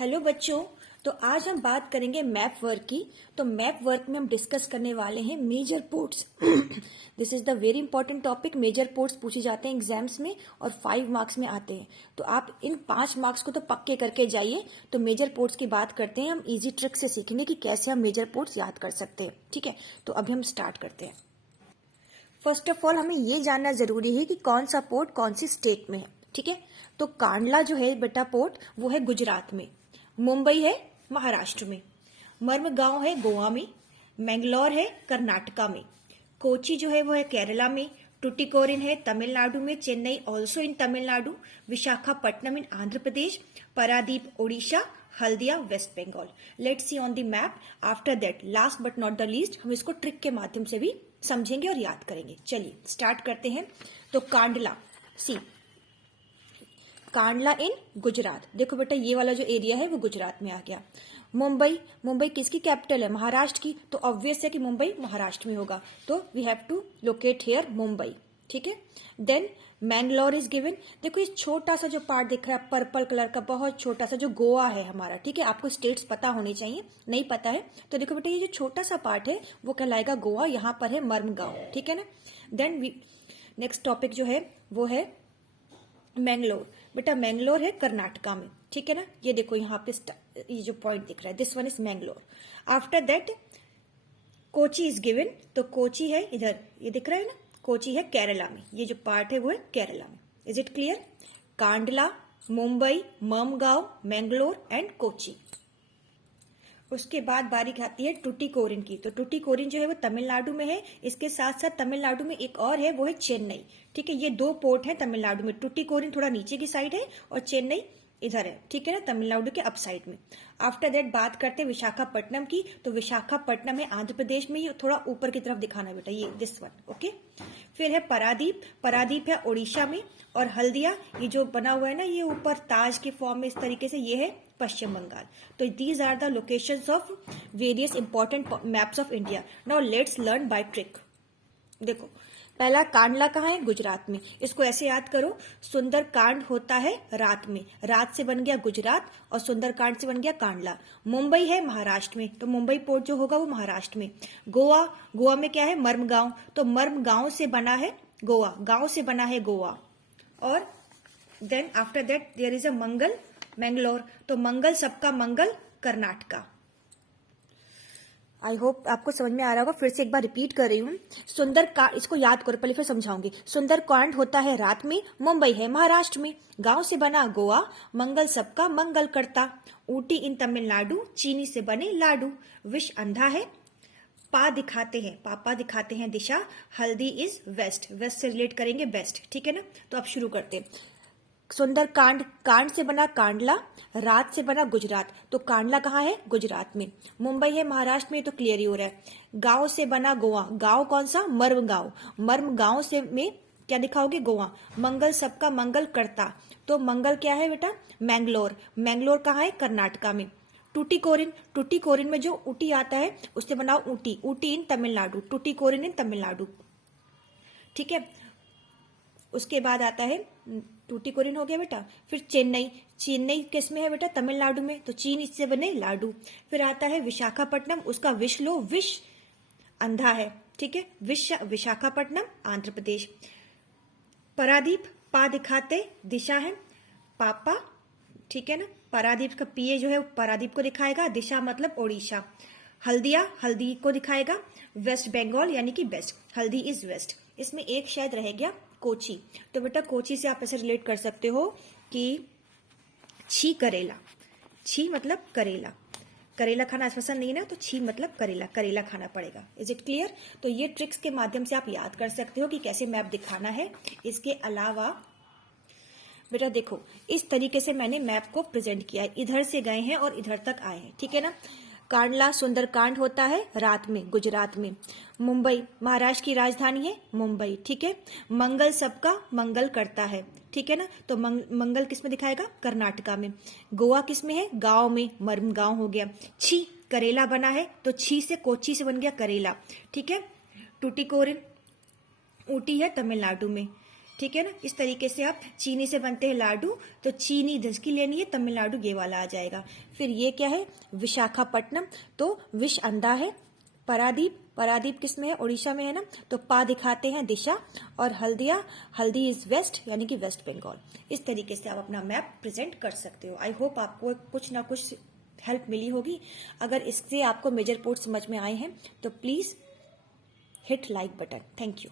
Hello बच्चों। तो आज हम बात करेंगे मैप वर्क की। तो मैप वर्क में हम डिस्कस करने वाले हैं major ports. This is the very important topic. Major ports पूछे जाते हैं एग्जाम्स में और 5 मार्क्स में आते हैं। तो आप इन 5 मार्क्स को तो पक्के करके जाइए। तो मेजर पोर्ट्स की बात करते हैं, हम इजी ट्रिक से सीखेंगे कि कैसे हम मेजर पोर्ट्स याद कर सकते हैं। ठीक है, तो अभी हम स्टार्ट करते हैं। फर्स्ट ऑफ ऑल हमें ये जानना जरूरी है कि कौन सा पोर्ट कौन सी स्टेट में है। ठीक है, तो कांडला जो है बेटा पोर्ट वो है गुजरात में, मुंबई है महाराष्ट्र में, मर्मगांव है गोवा में, मैंगलोर है कर्नाटका में, कोची जो है वो है केरला में, टुटिकोरिन है तमिलनाडु में, Chennai also in Tamil Nadu, Visakhapatnam in Andhra Pradesh, Paradip Odisha, Haldia West Bengal. Let's see on the map. After that last but not the least हम इसको ट्रिक के माध्यम से भी समझेंगे और याद करेंगे। चलिए स्टार्ट करते हैं। तो कांडला, सी कांडला इन गुजरात। देखो बेटा ये वाला जो एरिया है वो गुजरात में आ गया। मुंबई, मुंबई किसकी कैपिटल है? महाराष्ट्र की। तो ऑब्वियस है कि मुंबई महाराष्ट्र में होगा। तो we have to locate here Mumbai. ठीक है, देन मैंगलोर इज गिवन। देखो ये छोटा सा जो पार्ट दिख रहा है पर्पल कलर का, बहुत छोटा सा, जो गोवा है हमारा। ठीक है, आपको स्टेट्स पता होने चाहिए, नहीं पता है तो देखो बेटा ये जो छोटा सा पार्ट है वो कहलाएगा गोवा। यहाँ पर है मर्मगांव। ठीक है ना। देन नेक्स्ट टॉपिक जो है वो है मैंगलोर। बेटा मैंगलोर है कर्नाटका में। ठीक है ना, ये देखो यहाँ पे ये जो पॉइंट दिख रहा है, this one is Mangalore. After that Kochi is given. तो कोची है इधर, ये दिख रहा है ना, कोची है केरला में। ये जो पार्ट है वो है केरला में। Is it clear? Kandla, Mumbai, Marmagao, Mangalore and Kochi. उसके बाद बारी आती है टुटिकोरिन की। तो टुटिकोरिन जो है वो तमिलनाडु में है। इसके साथ साथ तमिलनाडु में एक और है, वो है चेन्नई। ठीक है, ये 2 पोर्ट हैं तमिलनाडु में। टुटिकोरिन थोड़ा नीचे की साइड है और चेन्नई इधर है। ठीक है ना, तमिलनाडु के अप साइड में। आफ्टर दैट बात करते हैं विशाखापट्टनम की। तो विशाखापट्टनम है आंध्र प्रदेश में, ये थोड़ा ऊपर की तरफ दिखाना बेटा, ये दिस वन। ओके, फिर है पारादीप। पारादीप है उड़ीसा में। और हल्दिया, ये जो बना हुआ है ना, ये ऊपर ताज के फॉर्म में इस तरीके से, ये है पश्चिम बंगाल। तो these are the locations of various important maps of India. Now let's learn by trick. देखो पहला कांडला कहाँ है? गुजरात में। इसको ऐसे याद करो, सुंदरकांड होता है रात में, रात से बन गया गुजरात और सुंदरकांड से बन गया कांडला। मुंबई है महाराष्ट्र में, तो मुंबई पोर्ट जो होगा वो महाराष्ट्र में। गोवा, गोवा में क्या है? मर्मगांव। तो मर्मगांव से बना है गोवा, गांव से बना है गोवा। और then after that there is a Mangal, Mangalore. तो मंगल सबका मंगल, कर्नाटका। आई होप आपको समझ में आ रहा होगा। फिर से एक बार रिपीट कर रही हूँ। सुंदरकांड, इसको याद करो, पहले फिर समझाऊंगी। सुंदरकांड होता है रात में, मुंबई है महाराष्ट्र में, गांव से बना गोवा, मंगल सबका मंगल करता, ऊटी इन तमिलनाडु, चीनी से बने लाडू, विष अंधा है, पा दिखाते हैं, पापा दिखाते हैं दिशा, हल्दी इज वेस्ट, वेस्ट से रिलेट करेंगे बेस्ट। ठीक है ना। तो अब शुरू करते हैं। सुंदरकांड, कांड से बना कांडला, रात से बना गुजरात। तो कांडला कहाँ है? गुजरात में। मुंबई है महाराष्ट्र में, तो क्लियर ही हो रहा है। गांव से बना गोवा, गांव कौन सा? मर्मगांव। मर्मगांव से में क्या दिखाओगे? गोवा। मंगल सबका मंगल करता, तो मंगल क्या है बेटा? मैंगलोर। मैंगलोर कहाँ है? कर्नाटका में। टुटिकोरिन, टुटिकोरिन में जो ऊटी आता है उससे बनाओ ऊटी, ऊटी इन तमिलनाडु, टुटिकोरिन इन तमिलनाडु। ठीक है, उसके बाद आता है टुटिकोरिन हो गया बेटा। फिर चेन्नई, चेन्नई किस में है बेटा? तमिलनाडु में, तो चीन इससे बने लाडू। फिर आता है विशाखापट्टनम, उसका विष लो, विष अंधा है। ठीक है, विशाखापट्टनम आंध्र प्रदेश। पारादीप, पा दिखाते दिशा है, पापा। ठीक है ना, पारादीप का पीए जो है पारादीप को दिखाएगा, दिशा मतलब ओडिशा। हल्दिया, हल्दी को दिखाएगा, वेस्ट बंगाल यानी कि बेस्ट, हल्दी इज वेस्ट। इसमें एक शायद रह गया कोची। तो बेटा कोची से आप ऐसे रिलेट कर सकते हो कि छी करेला, छी मतलब करेला, करेला खाना पसंद नहीं ना, तो छी मतलब करेला, करेला खाना पड़ेगा। Is it clear? तो ये ट्रिक्स के माध्यम से आप याद कर सकते हो कि कैसे मैप दिखाना है। इसके अलावा बेटा देखो इस तरीके से मैंने मैप को प्रेजेंट किया है, इधर से गए हैं और इधर तक आए हैं। ठीक है ना। कांडला, सुंदरकांड होता है रात में गुजरात में। मुंबई महाराष्ट्र की राजधानी है मुंबई। ठीक है, मंगल सबका मंगल करता है। ठीक है ना, तो मंगल किस में दिखाएगा? कर्नाटका में। गोवा किस में है? गांव में, मर्मगांव हो गया। छी करेला बना है, तो छी से कोची से बन गया करेला। ठीक है, टुटिकोरिन ऊटी है तमिलनाडु में। ठीक है ना। इस तरीके से आप चीनी से बनते हैं लाडू, तो चीनी 10 की लेनी है, तमिलनाडु ये वाला आ जाएगा। फिर ये क्या है, विशाखापट्टनम, तो विश अंधा है। पारादीप, पारादीप किस में है, उड़ीसा में है ना, तो पा दिखाते हैं दिशा। और हल्दिया, हल्दी इज वेस्ट, यानी कि वेस्ट बंगाल। इस तरीके से आप अपना मैप प्रेजेंट कर सकते हो। आई होप आपको कुछ ना कुछ हेल्प मिली होगी। अगर इससे आपको मेजर पोर्ट समझ में आए हैं तो please hit like button. Thank you.